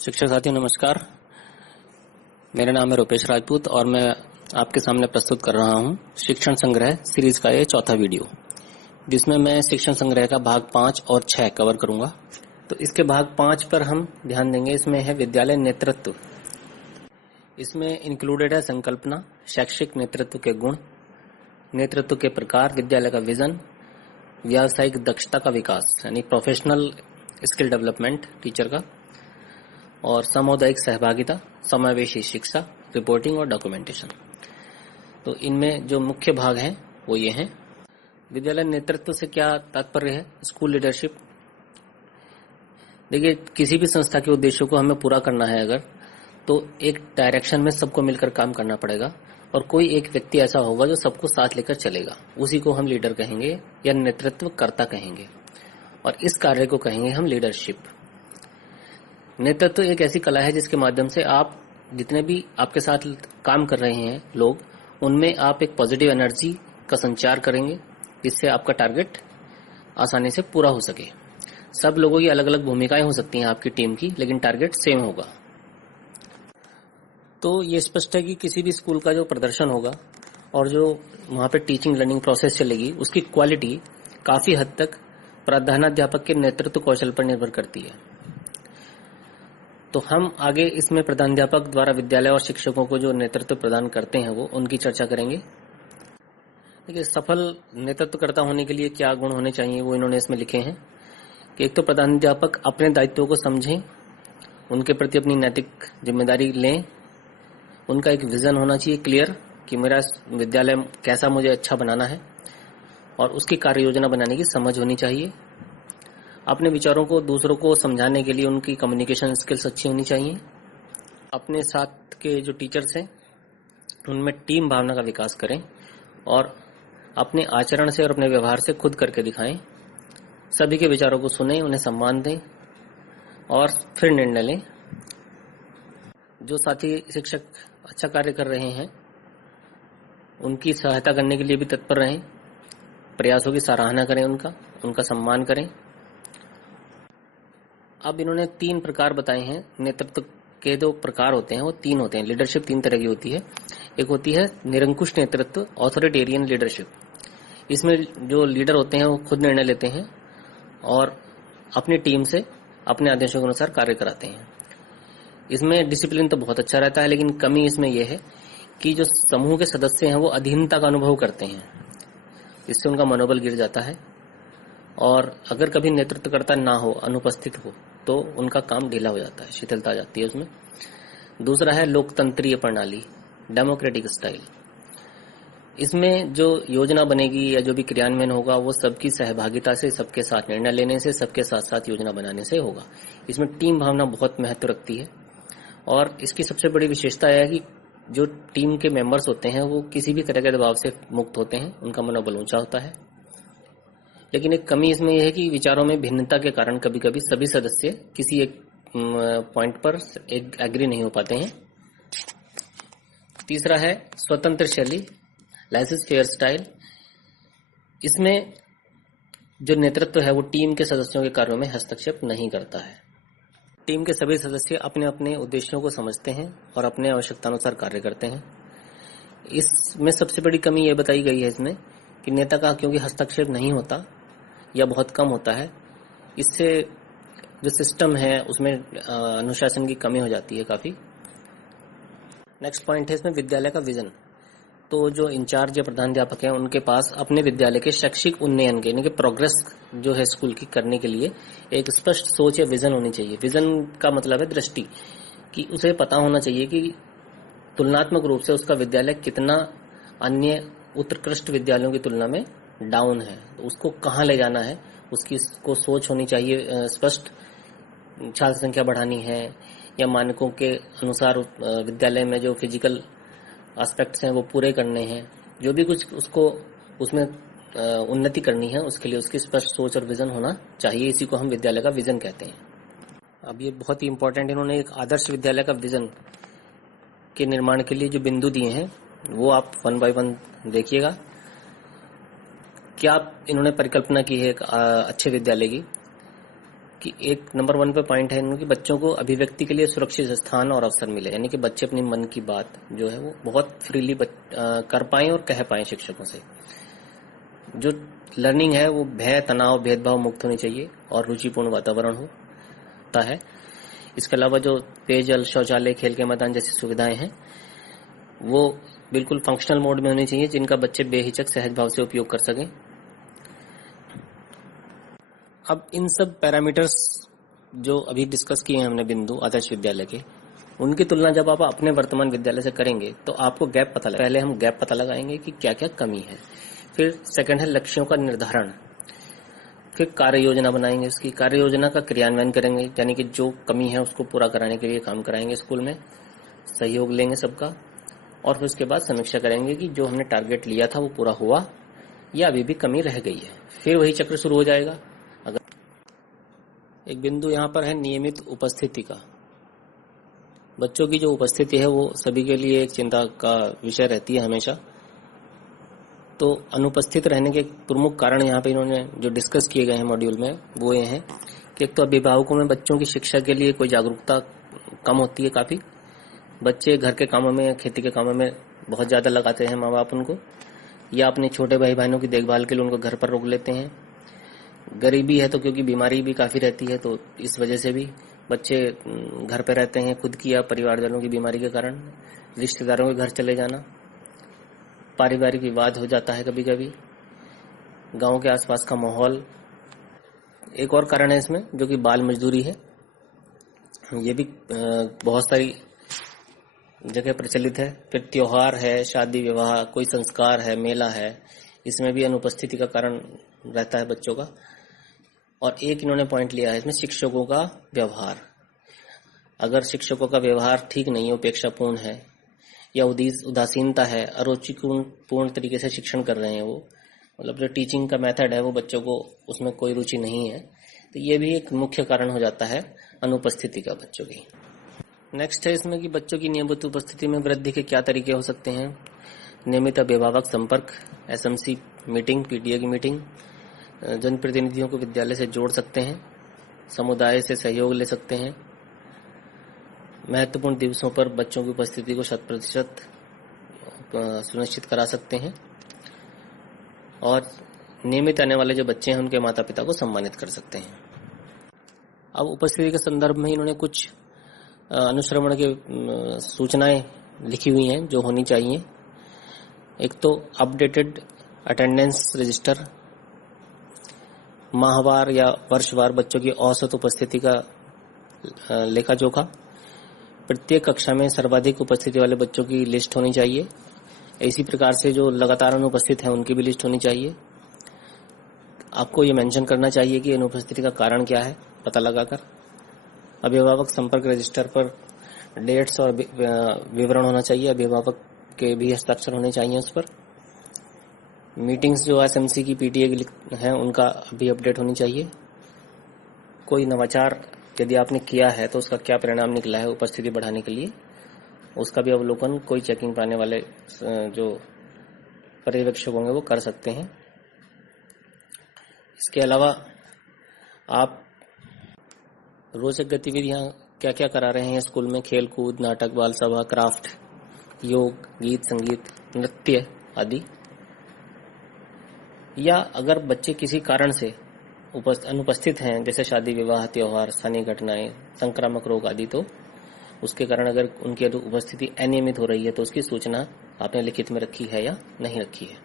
शिक्षक साथियों नमस्कार। मेरा नाम है रुपेश राजपूत और मैं आपके सामने प्रस्तुत कर रहा हूं शिक्षण संग्रह सीरीज का ये चौथा वीडियो, जिसमें मैं शिक्षण संग्रह का भाग 5 और 6 कवर करूंगा। तो इसके भाग 5 पर हम ध्यान देंगे। इसमें है विद्यालय नेतृत्व। इसमें इंक्लूडेड है संकल्पना, शैक्षिक नेतृत्व के गुण, नेतृत्व के प्रकार, विद्यालय का विजन, व्यावसायिक दक्षता का विकास यानी प्रोफेशनल स्किल डेवलपमेंट टीचर का, और सामुदायिक सहभागिता, समावेशी शिक्षा, रिपोर्टिंग और डॉक्यूमेंटेशन। तो इनमें जो मुख्य भाग हैं वो ये हैं। विद्यालय नेतृत्व से क्या तात्पर्य है? School leadership. देखिए, किसी भी संस्था के उद्देश्यों को हमें पूरा करना है अगर, तो एक डायरेक्शन में सबको मिलकर काम करना पड़ेगा और कोई एक व्यक्ति ऐसा होगा जो सबको साथ लेकर चलेगा। उसी को हम लीडर कहेंगे या नेतृत्वकर्ता कहेंगे, और इस कार्य को कहेंगे हम लीडरशिप। नेतृत्व एक ऐसी कला है जिसके माध्यम से आप जितने भी आपके साथ काम कर रहे हैं लोग, उनमें आप एक पॉजिटिव एनर्जी का संचार करेंगे, जिससे आपका टारगेट आसानी से पूरा हो सके। सब लोगों की अलग अलग भूमिकाएं हो सकती हैं आपकी टीम की, लेकिन टारगेट सेम होगा। तो ये स्पष्ट है कि किसी भी स्कूल का जो प्रदर्शन होगा और जो वहां पे टीचिंग लर्निंग प्रोसेस चलेगी, उसकी क्वालिटी काफी हद तक प्रधानाध्यापक के नेतृत्व कौशल पर निर्भर करती है। तो हम आगे इसमें प्रधानाध्यापक द्वारा विद्यालय और शिक्षकों को जो नेतृत्व प्रदान करते हैं वो उनकी चर्चा करेंगे। देखिए, सफल नेतृत्वकर्ता होने के लिए क्या गुण होने चाहिए वो इन्होंने इसमें लिखे हैं कि एक तो प्रधानाध्यापक अपने दायित्वों को समझें, उनके प्रति अपनी नैतिक जिम्मेदारी लें, उनका एक विजन होना चाहिए क्लियर कि मेरा विद्यालय कैसा मुझे अच्छा बनाना है, और उसकी कार्य योजना बनाने की समझ होनी चाहिए। अपने विचारों को दूसरों को समझाने के लिए उनकी कम्युनिकेशन स्किल्स अच्छी होनी चाहिए। अपने साथ के जो टीचर्स हैं उनमें टीम भावना का विकास करें और अपने आचरण से और अपने व्यवहार से खुद करके दिखाएं। सभी के विचारों को सुनें, उन्हें सम्मान दें और फिर निर्णय लें। जो साथी शिक्षक अच्छा कार्य कर रहे हैं उनकी सहायता करने के लिए भी तत्पर रहें, प्रयासों की सराहना करें, उनका सम्मान करें। अब इन्होंने 3 प्रकार बताए हैं। नेतृत्व के जो प्रकार होते हैं वो 3 होते हैं। लीडरशिप 3 तरह की होती है। एक होती है निरंकुश नेतृत्व, ऑथोरिटेरियन लीडरशिप। इसमें जो लीडर होते हैं वो खुद निर्णय लेते हैं और अपनी टीम से अपने आदेशों के अनुसार कार्य कराते हैं। इसमें डिसिप्लिन तो बहुत अच्छा रहता है, लेकिन कमी इसमें यह है कि जो समूह के सदस्य हैं वो अधीनता का अनुभव करते हैं, इससे उनका मनोबल गिर जाता है, और अगर कभी नेतृत्वकर्ता ना हो, अनुपस्थित हो, तो उनका काम ढीला हो जाता है, शिथिलता आ जाती है उसमें। दूसरा है लोकतंत्रीय प्रणाली, डेमोक्रेटिक स्टाइल। इसमें जो योजना बनेगी या जो भी क्रियान्वयन होगा वो सबकी सहभागिता से, सबके साथ निर्णय लेने से, सबके साथ साथ योजना बनाने से होगा। इसमें टीम भावना बहुत महत्व रखती है, और इसकी सबसे बड़ी विशेषता है कि जो टीम के मेंबर्स होते हैं वो किसी भी तरह के दबाव से मुक्त होते हैं, उनका मनोबल ऊंचा होता है। लेकिन एक कमी इसमें यह है कि विचारों में भिन्नता के कारण कभी कभी सभी सदस्य किसी एक पॉइंट पर एक एग्री नहीं हो पाते हैं। तीसरा है स्वतंत्र शैली, लाइसेंस फेयर स्टाइल। इसमें जो नेतृत्व है वो टीम के सदस्यों के कार्यों में हस्तक्षेप नहीं करता है। टीम के सभी सदस्य अपने अपने उद्देश्यों को समझते हैं और अपने आवश्यकतानुसार कार्य करते हैं। इसमें सबसे बड़ी कमी यह बताई गई है इसमें कि नेता का क्योंकि हस्तक्षेप नहीं होता या बहुत कम होता है, इससे जो सिस्टम है उसमें अनुशासन की कमी हो जाती है काफी। नेक्स्ट पॉइंट है इसमें विद्यालय का विजन। तो जो इंचार्ज या प्रधानाध्यापक हैं उनके पास अपने विद्यालय के शैक्षिक उन्नयन के यानी कि प्रोग्रेस जो है स्कूल की करने के लिए एक स्पष्ट सोच या विजन होनी चाहिए। विजन का मतलब है दृष्टि, कि उसे पता होना चाहिए कि तुलनात्मक रूप से उसका विद्यालय कितना अन्य उत्कृष्ट विद्यालयों की तुलना में डाउन है, तो उसको कहाँ ले जाना है, उसकी को सोच होनी चाहिए स्पष्ट। छात्र संख्या बढ़ानी है या मानकों के अनुसार विद्यालय में जो फिजिकल एस्पेक्ट्स हैं वो पूरे करने हैं, जो भी कुछ उसको उसमें उन्नति करनी है, उसके लिए उसकी स्पष्ट सोच और विजन होना चाहिए। इसी को हम विद्यालय का विजन कहते हैं। अब ये बहुत ही इंपॉर्टेंट, इन्होंने एक आदर्श विद्यालय का विजन के निर्माण के लिए जो बिंदु दिए हैं वो आप 1 बाय 1 देखिएगा। क्या इन्होंने परिकल्पना की है एक अच्छे विद्यालय की। कि एक नंबर 1 पे पॉइंट है इनमें कि बच्चों को अभिव्यक्ति के लिए सुरक्षित स्थान और अवसर मिले, यानी कि बच्चे अपनी मन की बात जो है वो बहुत फ्रीली कर पाएं और कह पाएं शिक्षकों से। जो लर्निंग है वो भय, तनाव, भेदभाव मुक्त होनी चाहिए और रुचिपूर्ण वातावरण होता है। इसके अलावा जो पेयजल, शौचालय, खेल के मैदान जैसी सुविधाएं हैं वो बिल्कुल फंक्शनल मोड में होनी चाहिए, जिनका बच्चे बेहिचक सहज भाव से उपयोग कर सकें। अब इन सब पैरामीटर्स जो अभी डिस्कस किए हैं हमने बिंदु आदर्श विद्यालय के, उनकी तुलना जब आप अपने वर्तमान विद्यालय से करेंगे तो आपको गैप पता लगेगा। पहले हम गैप पता लगाएंगे कि क्या क्या कमी है, फिर सेकंड है लक्ष्यों का निर्धारण, फिर कार्य योजना बनाएंगे, उसकी कार्य योजना का क्रियान्वयन करेंगे, यानी कि जो कमी है उसको पूरा कराने के लिए काम कराएंगे, स्कूल में सहयोग लेंगे सबका, और फिर उसके बाद समीक्षा करेंगे कि जो हमने टारगेट लिया था वो पूरा हुआ या अभी भी कमी रह गई है। फिर वही चक्र शुरू हो जाएगा। अगर एक बिंदु यहाँ पर है नियमित उपस्थिति का। बच्चों की जो उपस्थिति है वो सभी के लिए एक चिंता का विषय रहती है हमेशा। तो अनुपस्थित रहने के प्रमुख कारण यहाँ पे इन्होंने जो डिस्कस किए गए हैं मॉड्यूल में वो ये हैं कि एक तो अभिभावकों में बच्चों की शिक्षा के लिए कोई जागरूकता कम होती है काफी। बच्चे घर के कामों में, खेती के कामों में बहुत ज्यादा लगाते हैं माँ बाप उनको, या अपने छोटे भाई बहनों की देखभाल के लिए उनको घर पर रोक लेते हैं। गरीबी है तो क्योंकि बीमारी भी काफी रहती है तो इस वजह से भी बच्चे घर पे रहते हैं, खुद की या परिवारजनों की बीमारी के कारण। रिश्तेदारों के घर चले जाना, पारिवारिक विवाद हो जाता है कभी कभी, गांव के आसपास का माहौल एक और कारण है इसमें, जो कि बाल मजदूरी है। ये भी बहुत सारी जगह प्रचलित है। फिर त्योहार है, शादी विवाह, कोई संस्कार है, मेला है, इसमें भी अनुपस्थिति का कारण रहता है बच्चों का। और एक इन्होंने पॉइंट लिया है इसमें, शिक्षकों का व्यवहार। अगर शिक्षकों का व्यवहार ठीक नहीं है, उपेक्षापूर्ण है या उदासीनता है, अरुचिपूर्ण तरीके से शिक्षण कर रहे हैं वो, मतलब जो टीचिंग का मेथड है वो बच्चों को उसमें कोई रुचि नहीं है, तो ये भी एक मुख्य कारण हो जाता है अनुपस्थिति का बच्चों की। नेक्स्ट है इसमें कि बच्चों की नियमित उपस्थिति में वृद्धि के क्या तरीके हो सकते हैं। नियमित अभिभावक संपर्क, एसएमसी मीटिंग, पीटीए की मीटिंग, जनप्रतिनिधियों को विद्यालय से जोड़ सकते हैं, समुदाय से सहयोग ले सकते हैं, महत्वपूर्ण दिवसों पर बच्चों की उपस्थिति को 100% सुनिश्चित करा सकते हैं, और नियमित आने वाले जो बच्चे हैं उनके माता पिता को सम्मानित कर सकते हैं। अब उपस्थिति के संदर्भ में इन्होंने कुछ अनुश्रवण के सूचनाएं लिखी हुई हैं जो होनी चाहिए। एक तो अपडेटेड अटेंडेंस रजिस्टर, माहवार या वर्षवार बच्चों की औसत उपस्थिति का लेखा जोखा, प्रत्येक कक्षा में सर्वाधिक उपस्थिति वाले बच्चों की लिस्ट होनी चाहिए। इसी प्रकार से जो लगातार अनुपस्थित हैं उनकी भी लिस्ट होनी चाहिए। आपको ये मेंशन करना चाहिए कि अनुपस्थिति का कारण क्या है पता लगाकर। अभिभावक संपर्क रजिस्टर पर डेट्स और विवरण होना चाहिए, अभिभावक के भी हस्ताक्षर होने चाहिए उस पर। मीटिंग्स जो एसएमसी की, पीटीए की हैं उनका भी अपडेट होनी चाहिए। कोई नवाचार यदि आपने किया है तो उसका क्या परिणाम निकला है उपस्थिति बढ़ाने के लिए, उसका भी अवलोकन कोई चेकिंग पाने वाले जो पर्यवेक्षक होंगे वो कर सकते हैं। इसके अलावा आप रोचक गतिविधियां क्या क्या करा रहे हैं स्कूल में, खेल कूद, नाटक, बाल सभा, क्राफ्ट, योग, गीत, संगीत, नृत्य आदि। या अगर बच्चे किसी कारण से अनुपस्थित हैं, जैसे शादी विवाह, त्योहार, स्थानीय घटनाएं, संक्रामक रोग आदि, तो उसके कारण अगर उनकी उपस्थिति अनियमित हो रही है तो उसकी सूचना आपने लिखित में रखी है या नहीं रखी है।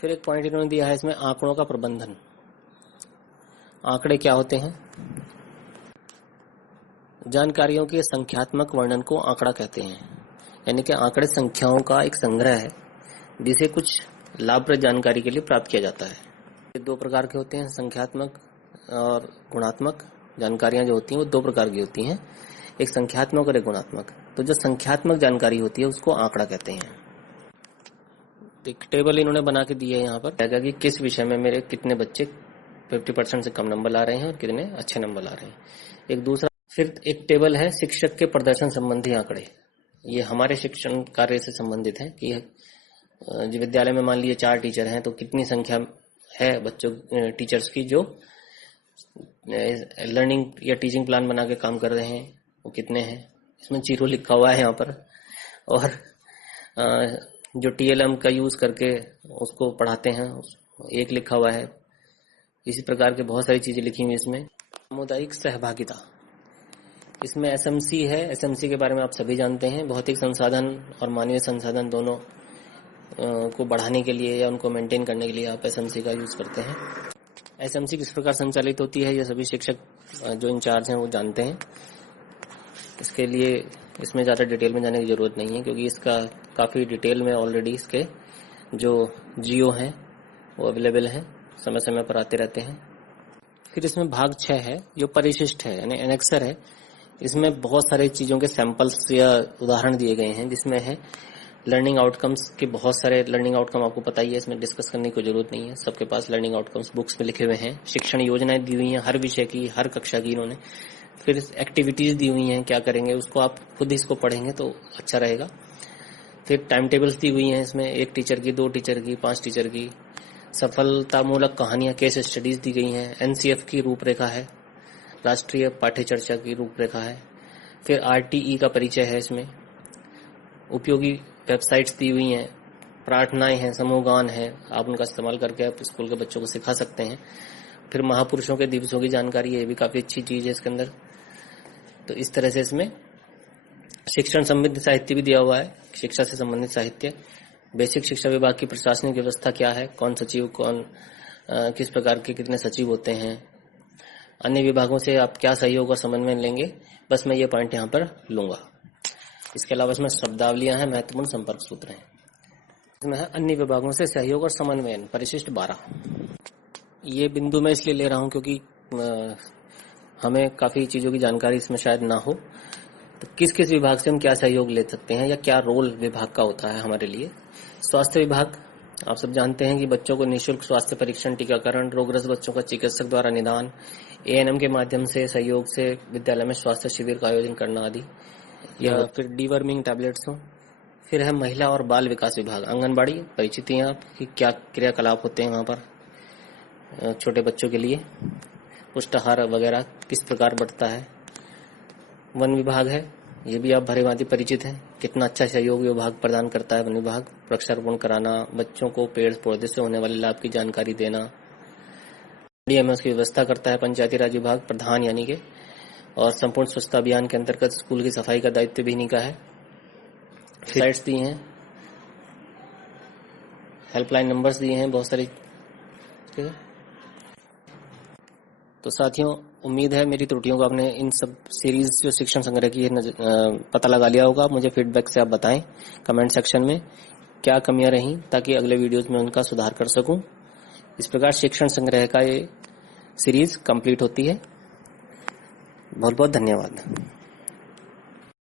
फिर एक पॉइंट इन्होंने दिया है इसमें, आंकड़ों का प्रबंधन। आंकड़े क्या होते हैं? जानकारियों के संख्यात्मक वर्णन को आंकड़ा कहते हैं, यानी कि आंकड़े संख्याओं का एक संग्रह है जिसे कुछ लाभप्रद जानकारी के लिए प्राप्त किया जाता है। दो प्रकार के होते हैं, संख्यात्मक और गुणात्मक जानकारियां जो होती हैं वो दो प्रकार की होती हैं, एक संख्यात्मक और एक गुणात्मक। तो जो संख्यात्मक जानकारी होती है उसको आंकड़ा कहते हैं। एक टेबल इन्होंने बना के दी है यहाँ पर, कहेगा कि किस विषय में मेरे कितने बच्चे 50% से कम नंबर ला रहे हैं और कितने अच्छे नंबर ला रहे हैं। एक दूसरा, फिर एक टेबल है शिक्षक के प्रदर्शन संबंधी आंकड़े। ये हमारे शिक्षण कार्य से संबंधित है कि जो विद्यालय में मान लीजिए 4 टीचर हैं तो कितनी संख्या है बच्चों टीचर्स की जो लर्निंग या टीचिंग प्लान बना के काम कर रहे हैं वो कितने हैं, इसमें 0 लिखा हुआ है यहाँ पर। और जो TLM का यूज करके उसको पढ़ाते हैं 1 लिखा हुआ है। इसी प्रकार के बहुत सारी चीजें लिखी हुई इसमें। सामुदायिक सहभागिता, इसमें SMC है। SMC के बारे में आप सभी जानते हैं, भौतिक संसाधन और मानवीय संसाधन दोनों को बढ़ाने के लिए या उनको मेंटेन करने के लिए आप SMC का यूज करते हैं। SMC किस प्रकार संचालित होती है ये सभी शिक्षक जो इंचार्ज हैं वो जानते हैं। इसके लिए इसमें ज़्यादा डिटेल में जाने की ज़रूरत नहीं है, क्योंकि इसका काफ़ी डिटेल में ऑलरेडी इसके जो GO हैं वो अवेलेबल हैं, समय समय पर आते रहते हैं। फिर इसमें भाग 6 है जो परिशिष्ट है, यानी एनेक्सर है। इसमें बहुत सारी चीज़ों के सैंपल्स या उदाहरण दिए गए हैं, जिसमें है लर्निंग आउटकम्स के बहुत सारे लर्निंग आउटकम आपको पता ही है, इसमें डिस्कस करने की जरूरत नहीं है, सबके पास लर्निंग आउटकम्स बुक्स में लिखे हुए हैं। शिक्षण योजनाएं दी हुई हैं हर विषय की, हर कक्षा की इन्होंने। फिर एक्टिविटीज दी हुई हैं, क्या करेंगे उसको आप खुद इसको पढ़ेंगे तो अच्छा रहेगा। फिर टाइम टेबल्स दी हुई हैं इसमें, 1 टीचर की, 2 टीचर की, 5 टीचर की। सफलतामूलक कहानियां, केस स्टडीज दी गई हैं। NCF की रूपरेखा है, राष्ट्रीय पाठ्य चर्चा की रूपरेखा है। फिर RTE का परिचय है इसमें। उपयोगी वेबसाइट्स दी हुई हैं, प्रार्थनाएं हैं, समूह गान है, आप उनका इस्तेमाल करके आप स्कूल के बच्चों को सिखा सकते हैं। फिर महापुरुषों के दिवसों की जानकारी है, ये भी काफी अच्छी चीज है इसके अंदर। तो इस तरह से इसमें शिक्षण संबंधित साहित्य भी दिया हुआ है, शिक्षा से संबंधित साहित्य। बेसिक शिक्षा विभाग की प्रशासनिक व्यवस्था क्या है, कौन सचिव, कौन किस प्रकार के कितने सचिव होते हैं, अन्य विभागों से आप क्या सहयोग और समन्वय लेंगे, बस मैं ये पॉइंट यहाँ पर लूंगा। इसके अलावा इसमें शब्दावलियां हैं, महत्वपूर्ण संपर्क सूत्र हैं। इसमें है अन्य विभागों से सहयोग और समन्वयन, परिशिष्ट 12। ये बिंदु मैं इसलिए ले रहा हूं क्योंकि हमें काफी चीजों की जानकारी इसमें शायद ना हो। तो किस किस विभाग से हम क्या सहयोग ले सकते हैं या क्या रोल विभाग का होता है हमारे लिए। स्वास्थ्य विभाग, आप सब जानते हैं कि बच्चों को निःशुल्क स्वास्थ्य परीक्षण, टीकाकरण, रोगग्रस्त बच्चों का चिकित्सक द्वारा निदान, ANM के माध्यम से सहयोग से विद्यालय में स्वास्थ्य शिविर का आयोजन करना आदि, या फिर डीवर्मिंग टैबलेट्स हो। फिर है महिला और बाल विकास विभाग, आंगनबाड़ी, परिचित हैं आप कि क्या क्रियाकलाप होते हैं वहां पर छोटे बच्चों के लिए, पुष्टाहार वगैरह किस प्रकार बढ़ता है। वन विभाग है, ये भी आप भली भांति परिचित हैं, कितना अच्छा सहयोग विभाग प्रदान करता है वन विभाग, वृक्षारोपण कराना, बच्चों को पेड़ पौधे से होने वाले लाभ की जानकारी देना। DMS की व्यवस्था करता है पंचायती राज विभाग, प्रधान यानी के, और संपूर्ण स्वच्छता अभियान के अंतर्गत स्कूल की सफाई का दायित्व भी इन्हीं का है। साइट्स दी हैं, हेल्पलाइन नंबर्स दिए हैं बहुत सारी, ठीक है। तो साथियों, उम्मीद है मेरी त्रुटियों को आपने इन सब सीरीज जो शिक्षण संग्रह की है पता लगा लिया होगा। मुझे फीडबैक से आप बताएं कमेंट सेक्शन में क्या कमियां रहीं, ताकि अगले वीडियोस में उनका सुधार कर सकूं। इस प्रकार शिक्षण संग्रह का ये सीरीज कंप्लीट होती है। बहुत बहुत धन्यवाद।